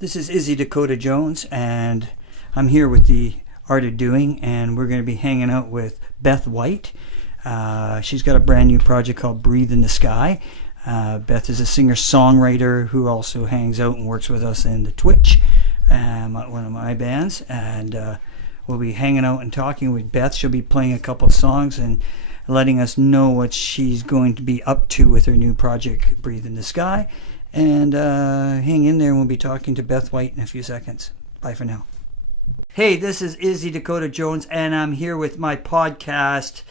This is Izzy Dakota Jones, and I'm here with the Art of Doing, and we're going to be hanging out with Beth White. She's got a brand new project called Breathe in the Sky. Beth is a singer-songwriter who also hangs out and works with us in the Twitch, one of my bands, and we'll be hanging out and talking with Beth. She'll be playing a couple of songs and letting us know what she's going to be up to with her new project, Breathe in the Sky. And hang in there, and we'll be talking to Beth White in a few seconds. Bye for now. Hey, this is Izzy Dakota Jones, and I'm here with my podcast,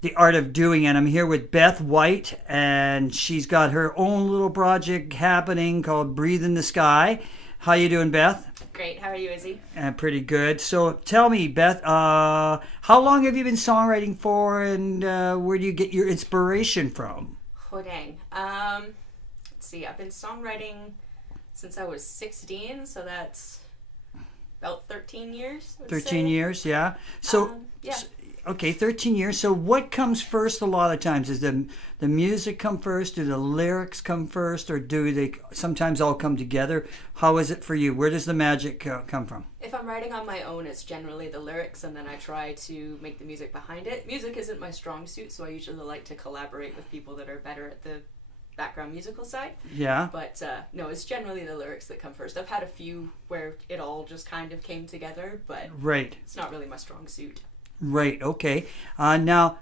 The Art of Doing, and I'm here with Beth White, and she's got her own little project happening called Breathe in the Sky. How you doing, Beth? Great. How are you, Izzy? Pretty good. So tell me, Beth, how long have you been songwriting for, and where do you get your inspiration from? Oh, dang. Let's see. I've been songwriting since I was 16, so that's about 13 years. 13 years, yeah. So, yeah. Okay, 13 years. So what comes first a lot of times? Does the music come first? Do the lyrics come first? Or do they sometimes all come together? How is it for you? Where does the magic come from? If I'm writing on my own, it's generally the lyrics, and then I try to make the music behind it. Music isn't my strong suit, so I usually like to collaborate with people that are better at the background musical side. Yeah. But no, it's generally the lyrics that come first. I've had a few where it all just kind of came together, but right. It's not really my strong suit. Right. Okay. Now,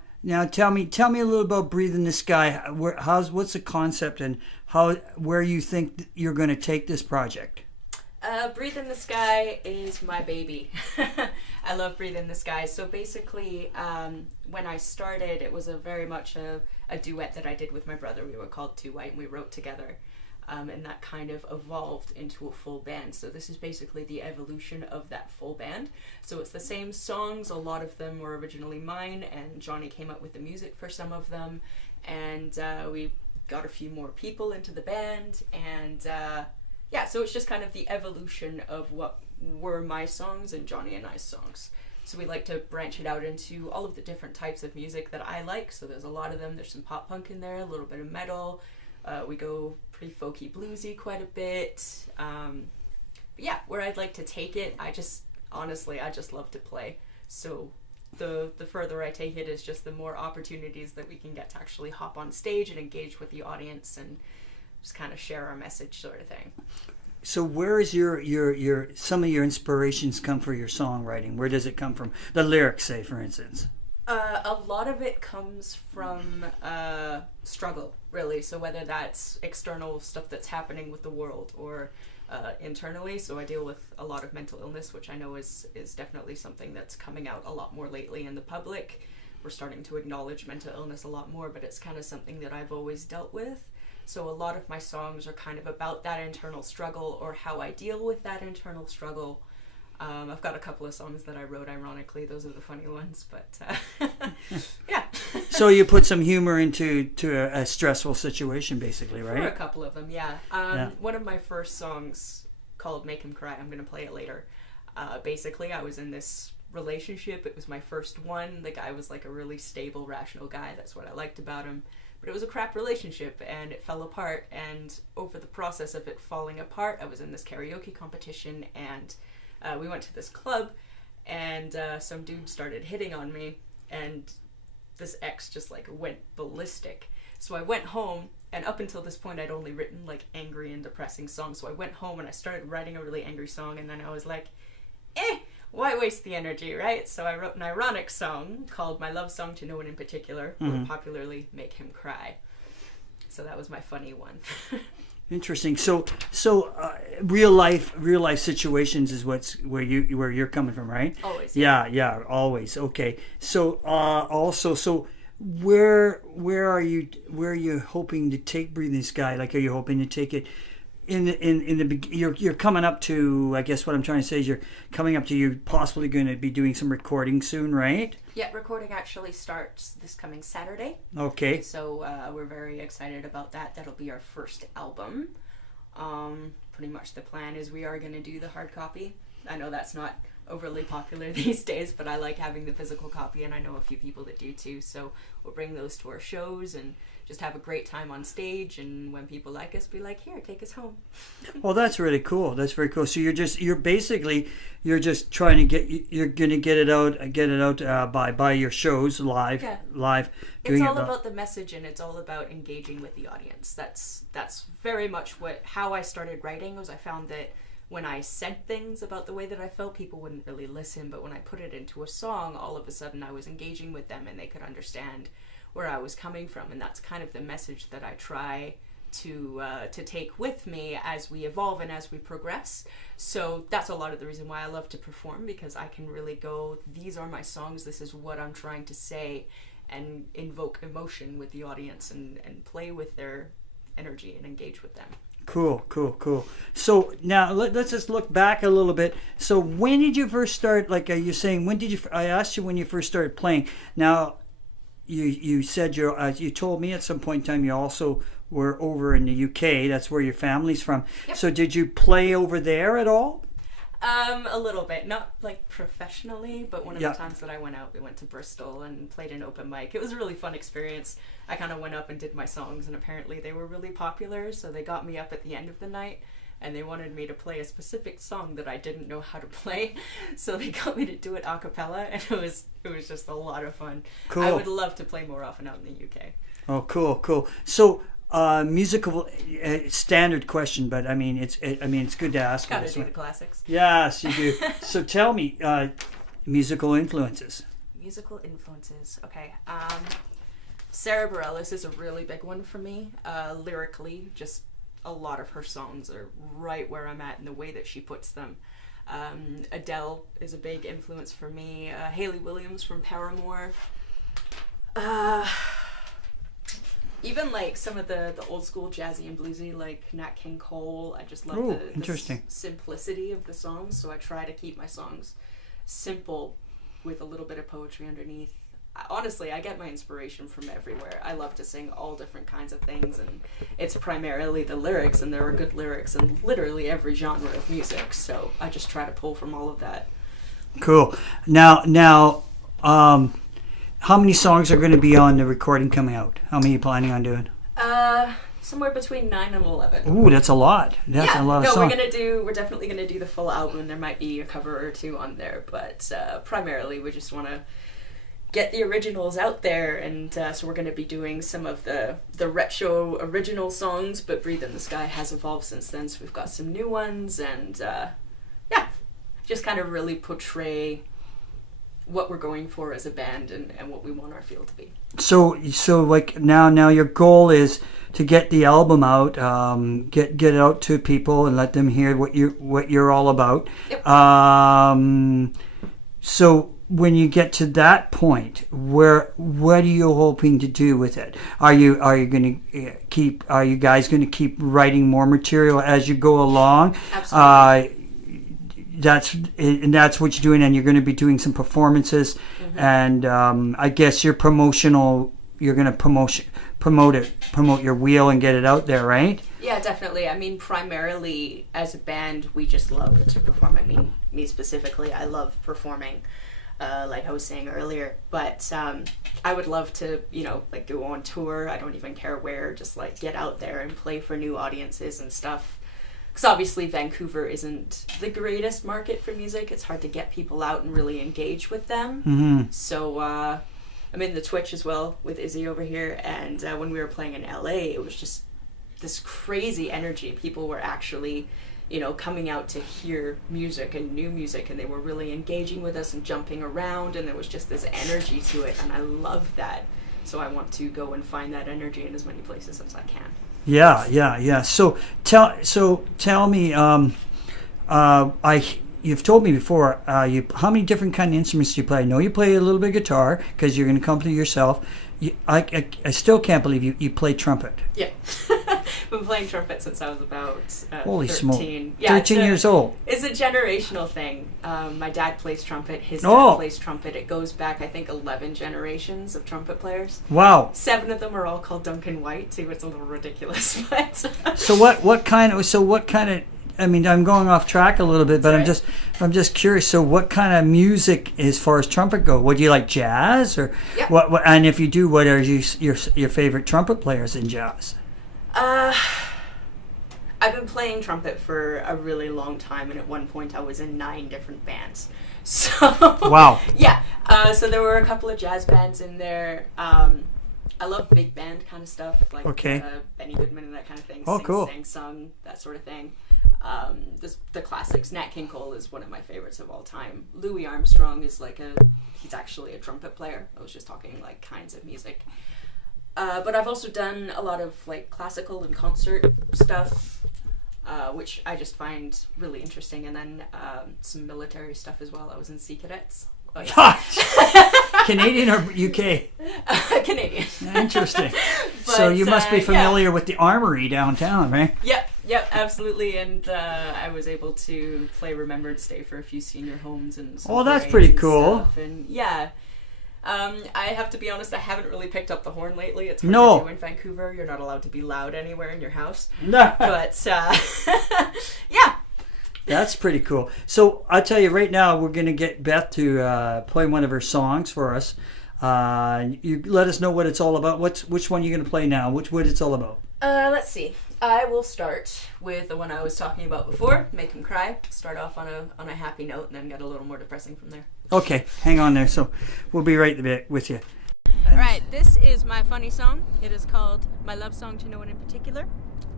tell me a little about Breathe in the Sky. What's the concept, and where you think you're going to take this project? Breathe in the Sky is my baby. I love Breathe in the Sky. So basically, when I started, it was very much a duet that I did with my brother. We were called Two White, and we wrote together. And that kind of evolved into a full band. So this is basically the evolution of that full band. So it's the same songs. A lot of them were originally mine, and Johnny came up with the music for some of them. And we got a few more people into the band. And yeah, so it's just kind of the evolution of what were my songs and Johnny and I's songs. So we like to branch it out into all of the different types of music that I like. So there's a lot of them. There's some pop punk in there, a little bit of metal. We go pretty folky bluesy quite a bit. But yeah, where I'd like to take it, I just love to play. So the further I take it is just the more opportunities that we can get to actually hop on stage and engage with the audience and just kind of share our message, sort of thing. So where is your some of your inspirations come for your songwriting? Where does it come from? The lyrics, say, for instance. A lot of it comes from struggle, really. So whether that's external stuff that's happening with the world or internally. So I deal with a lot of mental illness, which I know is definitely something that's coming out a lot more lately in the public. We're starting to acknowledge mental illness a lot more, but it's kind of something that I've always dealt with. So a lot of my songs are kind of about that internal struggle or how I deal with that internal struggle. I've got a couple of songs that I wrote ironically. Those are the funny ones, but yeah. So you put some humor into a stressful situation, basically, right? For a couple of them, yeah. One of my first songs called Make Him Cry, I'm going to play it later. Basically, I was in this relationship. It was my first one. The guy was like a really stable, rational guy. That's what I liked about him. But it was a crap relationship, and it fell apart. And over the process of it falling apart, I was in this karaoke competition, and we went to this club, and some dude started hitting on me, and this ex just like went ballistic. So I went home, and up until this point I'd only written like angry and depressing songs. So I went home and I started writing a really angry song, and then I was like, why waste the energy, right? So I wrote an ironic song called My Love Song to No One in Particular, or popularly Make Him Cry. So that was my funny one. Interesting. So real life situations is where you're coming from, right? Always. Yeah, always. Okay. So also, where are you hoping to take Breathe in the Sky? Like, are you hoping to take it you're coming up to, I guess what I'm trying to say is you're possibly going to be doing some recording soon, right? Yeah, recording actually starts this coming Saturday. Okay. So we're very excited about that. That'll be our first album. Pretty much the plan is we are going to do the hard copy. I know that's not overly popular these days, but I like having the physical copy, and I know a few people that do too. So we'll bring those to our shows and just have a great time on stage. And when people like us, be like, "Here, take us home." Well, that's really cool. That's very cool. So you're just trying to you're going to get it out by your shows live. Yeah. Live. It's all about the message, and it's all about engaging with the audience. That's very much how I started writing. Was I found that when I said things about the way that I felt, people wouldn't really listen. But when I put it into a song, all of a sudden I was engaging with them, and they could understand where I was coming from. And that's kind of the message that I try to take with me as we evolve and as we progress. So that's a lot of the reason why I love to perform, because I can really go, these are my songs, this is what I'm trying to say, and invoke emotion with the audience and play with their energy and engage with them. Cool. So now let's just look back a little bit. So when did you first start, like you're saying, I asked you when you first started playing. Now, you said you told me at some point in time you also were over in the UK. That's where your family's from. Yep. So did you play over there at all? A little bit, not like professionally, but one of the times that I went out, we went to Bristol and played an open mic. It was a really fun experience. I kind of went up and did my songs, and apparently they were really popular, so they got me up at the end of the night, and they wanted me to play a specific song that I didn't know how to play, so they got me to do it a cappella, and it was just a lot of fun. Cool. I would love to play more often out in the UK. Oh, cool. So musical standard question, but I mean it's good to ask. Gotta do the classics. Yes, you do. So tell me, musical influences. Musical influences. Okay. Sarah Bareilles is a really big one for me. Lyrically, just a lot of her songs are right where I'm at in the way that she puts them. Adele is a big influence for me. Hayley Williams from Paramore. Even like some of the old school jazzy and bluesy, like Nat King Cole. I just love the simplicity of the songs, so I try to keep my songs simple with a little bit of poetry underneath. Honestly, I get my inspiration from everywhere. I love to sing all different kinds of things, and it's primarily the lyrics, and there are good lyrics in literally every genre of music, so I just try to pull from all of that. Cool. Now, how many songs are going to be on the recording coming out? How many are you planning on doing? Somewhere between 9 and 11. Ooh, that's a lot. That's a lot of songs. We're definitely gonna do the full album. There might be a cover or two on there, but primarily we just want to get the originals out there, and so we're gonna be doing some of the retro original songs. But "Breathe in the Sky" has evolved since then, so we've got some new ones, and just kind of really portray what we're going for as a band and what we want our feel to be. So like now your goal is to get the album out, get it out to people and let them hear what you're all about. Yep. So when you get to that point, what are you hoping to do with it? Are you guys going to keep writing more material as you go along? Absolutely. That's what you're doing, and you're going to be doing some performances, and I guess you're going to promote your wheel and get it out there, right? Yeah, definitely. I mean, primarily as a band, we just love to perform. I mean, me specifically, I love performing, like I was saying earlier, but I would love to, like go on tour. I don't even care where, just like get out there and play for new audiences and stuff. Because obviously Vancouver isn't the greatest market for music. It's hard to get people out and really engage with them. Mm-hmm. So I'm in the Twitch as well with Izzy over here. And when we were playing in LA, it was just this crazy energy. People were actually, coming out to hear music and new music. And they were really engaging with us and jumping around. And there was just this energy to it. And I love that. So I want to go and find that energy in as many places as I can. Yeah. So tell me, you've told me before, how many different kind of instruments do you play? I know you play a little bit of guitar because you're going to accompany yourself. I still can't believe you play trumpet. Yeah. I've been playing trumpet since I was about Holy 13. smoke. Yeah, 13 years old. It's a generational thing. My dad plays trumpet. His dad plays trumpet. It goes back, I think, 11 generations of trumpet players. Wow. 7 of them are all called Duncan White, too. It's a little ridiculous, but... So what kind of I mean, I'm going off track a little bit, but That's I'm just curious. So, what kind of music, as far as trumpet go? Would you like jazz or Yeah. what? And if you do, what are your favorite trumpet players in jazz? I've been playing trumpet for a really long time, and at one point I was in 9 different bands. So Wow. yeah. So there were a couple of jazz bands in there. I love big band kind of stuff, like Okay. Benny Goodman and that kind of thing. Oh, Sing, cool. Sang, Sung, that sort of thing. The classics. Nat King Cole is one of my favorites of all time. Louis Armstrong is he's actually a trumpet player. I was just talking like kinds of music. But I've also done a lot of like classical and concert stuff, which I just find really interesting. And then some military stuff as well. I was in Sea Cadets. Oh, yeah. Canadian or UK? Canadian. Interesting. So you must be familiar with the Armory downtown, right? Yep, absolutely. And I was able to play Remembrance Day for a few senior homes and some that's parades pretty and cool. stuff. And yeah, I have to be honest, I haven't really picked up the horn lately. It's hard No. to do in Vancouver. You're not allowed to be loud anywhere in your house. No. But yeah. That's pretty cool. So I'll tell you right now, we're going to get Beth to play one of her songs for us. You let us know what it's all about. Which one you're going to play now? What it's all about? Let's see. I will start with the one I was talking about before, Make 'Em Cry. Start off on a happy note and then get a little more depressing from there. Okay, hang on there. So we'll be right there with you. All right, this is my funny song. It is called My Love Song to No One in Particular,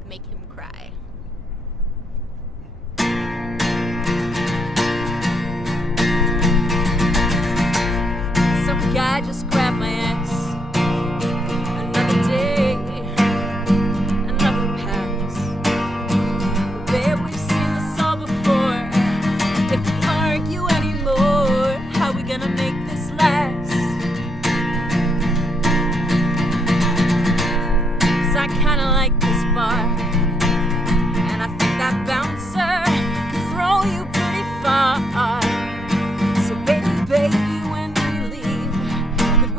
Make Him Cry. Some guy just grabbed my ass. Another day, another pass. Well, babe, we've seen this all before. If we argue anymore, how we gonna make this last? 'Cause I kinda like this bar, and I think that bouncer can throw you pretty far. So baby, when we leave, could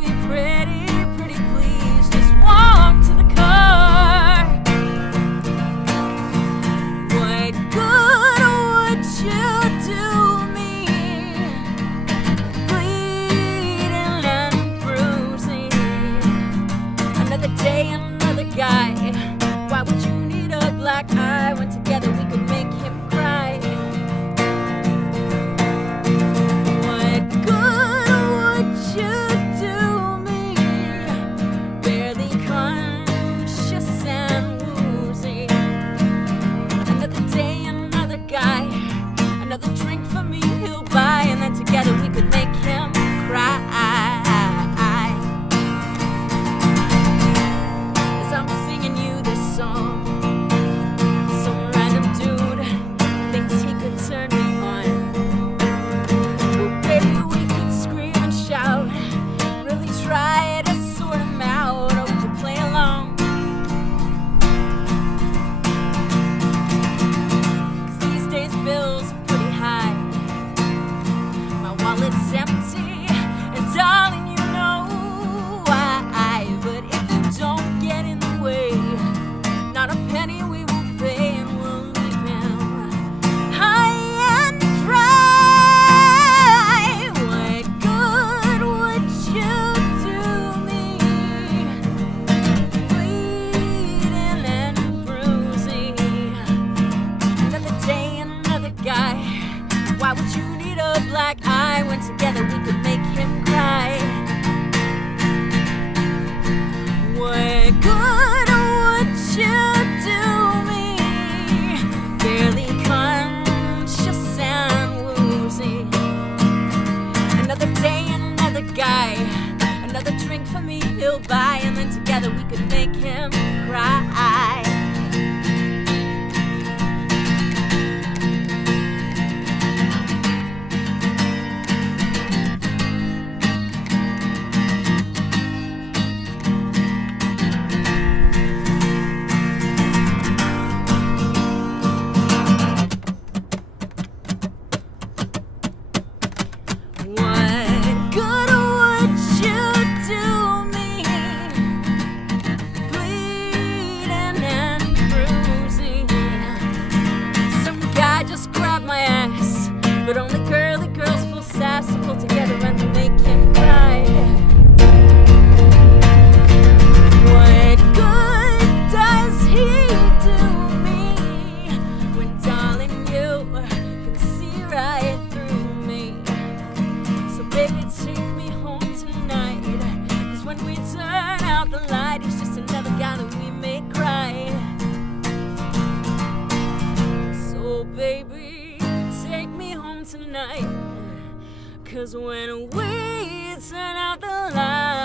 'Cause when we turn out the light,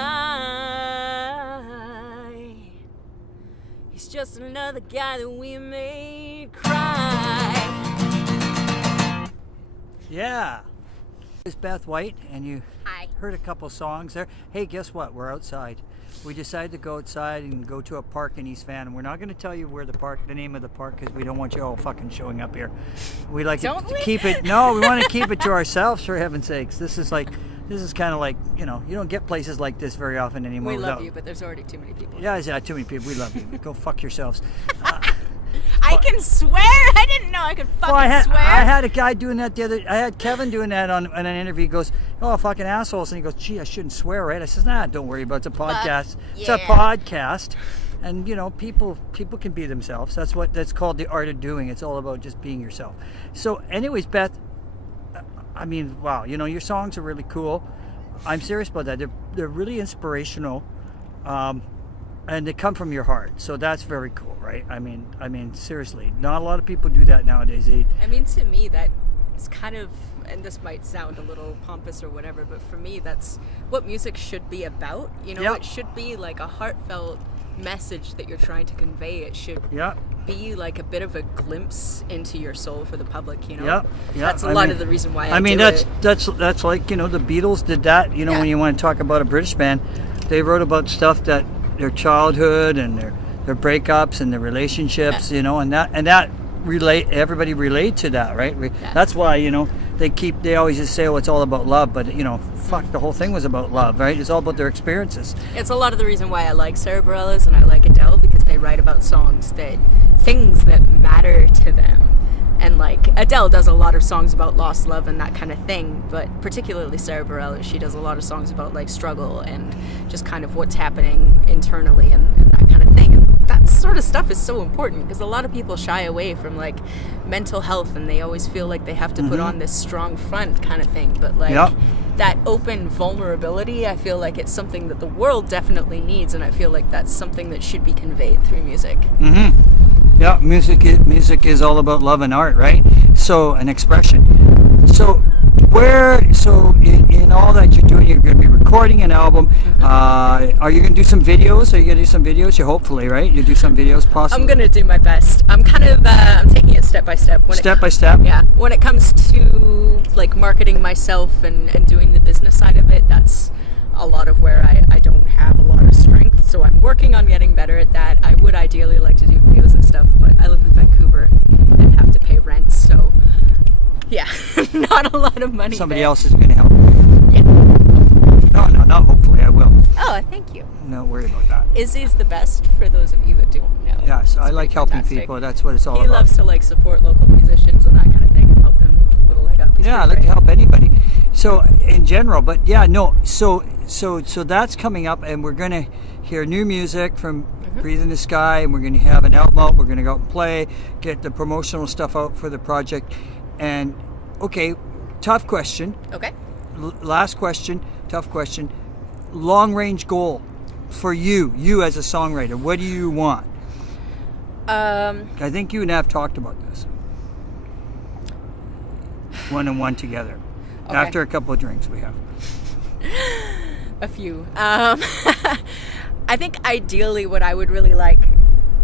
he's just another guy that we made cry. Yeah. It's Beth White, and you Hi. heard a couple songs there. Hey, guess what? We're outside. We decided to go outside and go to a park in East Van. And we're not going to tell you where the name of the park, because we don't want you all fucking showing up here. We like to keep it. No, we want to keep it to ourselves, for heaven's sakes. This is kind of like, you don't get places like this very often anymore. We love you, but there's already too many people. Yeah, too many people. We love you. Go fuck yourselves. I can swear. I didn't know I could fucking swear. I had a guy doing that I had Kevin doing that on an interview. He goes, "Oh, fucking assholes," and he goes, "Gee, I shouldn't swear, right?" I says, "Nah, don't worry about it. It's a podcast. It's a podcast, and people can be themselves. That's called the art of doing. It's all about just being yourself." So, anyways, Beth, I mean, wow, your songs are really cool. I'm serious about that. They're really inspirational. And they come from your heart, so that's very cool, right? I mean, seriously, not a lot of people do that nowadays. I mean, to me, that is kind of, and this might sound a little pompous or whatever, but for me, that's what music should be about. It should be like a heartfelt message that you're trying to convey. It should be like a bit of a glimpse into your soul for the public. That's a lot of the reason why. That's like the Beatles did that. When you want to talk about a British band, they wrote about stuff that. Their childhood and their breakups and their relationships, and that everybody relate to that, right? That's why they always just say, "Oh, it's all about love," but fuck, the whole thing was about love, right? It's all about their experiences. It's a lot of the reason why I like Sarah Bareilles and I like Adele, because they write about things that matter to them. And like Adele does a lot of songs about lost love and that kind of thing, but particularly Sarah Bareilles, she does a lot of songs about like struggle and just kind of what's happening internally and that kind of thing. And that sort of stuff is so important, because a lot of people shy away from like mental health, and they always feel like they have to put on this strong front kind of thing. But like that open vulnerability, I feel like it's something that the world definitely needs, and I feel like that's something that should be conveyed through music. Yeah, music is all about love and art, right? So, an expression. So in all that you're doing, you're going to be recording an album. Are you going to do some videos? You hopefully, right? You do some videos, possibly. I'm going to do my best. I'm kind of I'm taking it step by step. Step by step. Yeah. When it comes to like marketing myself and doing the business side of it, that's a lot of where I don't have a lot of strength, so I'm working on getting better at that. I would ideally like to do videos and stuff, but I live in Vancouver and have to pay rent, so yeah, not a lot of money. Somebody else is going to help. Yeah. No, not hopefully, I will. Oh, thank you. Don't worry about that. Izzy's the best, for those of you that don't know. Yes, I like helping people. That's what it's all about. He loves to like support local musicians and that kind of thing, and help them with a leg up. I like to help anybody. So in general, but so that's coming up, and we're going to hear new music from Breathe in the Sky, and we're going to have an album out. We're going to go out and play, get the promotional stuff out for the project. And okay, tough question. Okay. Last question, tough question. Long range goal for you as a songwriter. What do you want? I think you and I have talked about this. One-on-one together. Okay. After a couple of drinks we have. A few. I think ideally what I would really like,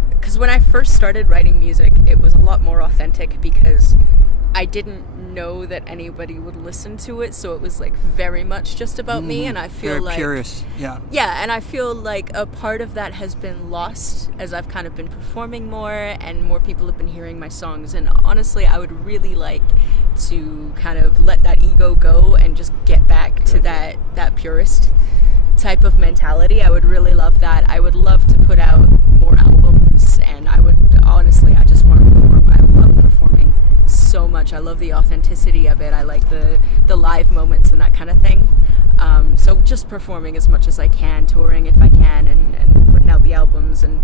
because when I first started writing music, it was a lot more authentic, because I didn't know that anybody would listen to it, so it was like very much just about me, and I feel very curious. Yeah, and I feel like a part of that has been lost as I've kind of been performing more, and more people have been hearing my songs. And honestly, I would really like to kind of let that ego go and just get back to that purist type of mentality. I would really love that. I would love to put out more albums, and I just want to perform. I love performing so much. I love the authenticity of it. I like the live moments and that kind of thing. So just performing as much as I can, touring if I can, and putting out the albums and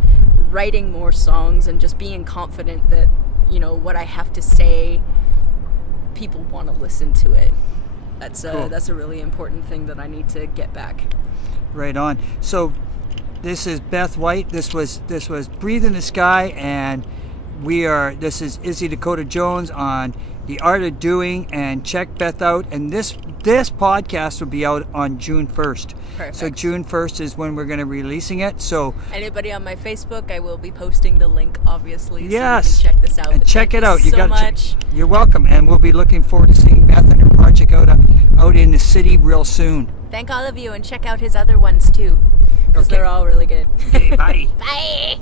writing more songs, and just being confident that what I have to say, people want to listen to it. That's a really important thing that I need to get back. Right on. So this is Beth White. This was Breathe in the Sky, and This is Izzy Dakota Jones on The Art of Doing, and check Beth out. And this podcast will be out on June 1st. Perfect. So June 1st is when we're going to be releasing it. So anybody on my Facebook, I will be posting the link, obviously. yes, so you can check this out. and But check it out. You so got much. You're welcome, and we'll be looking forward to seeing Beth and her project out in the city real soon. Thank all of you, and check out his other ones too, because Okay. they're all really good. Okay, bye. Bye.